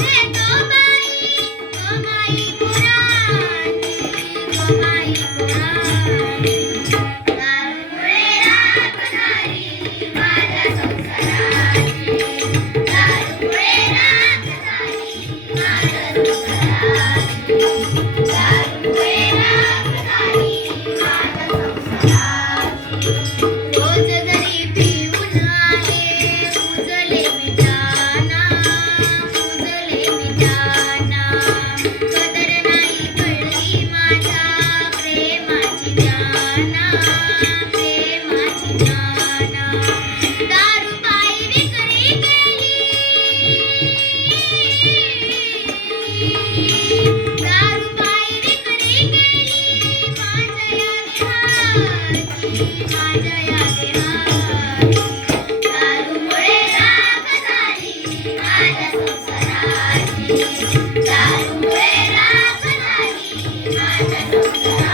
है तो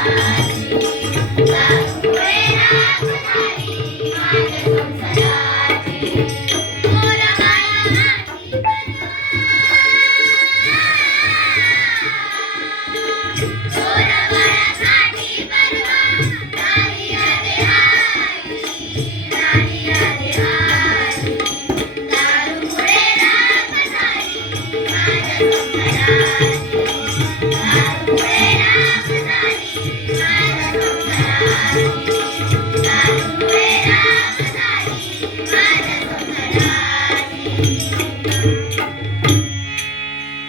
Thank you.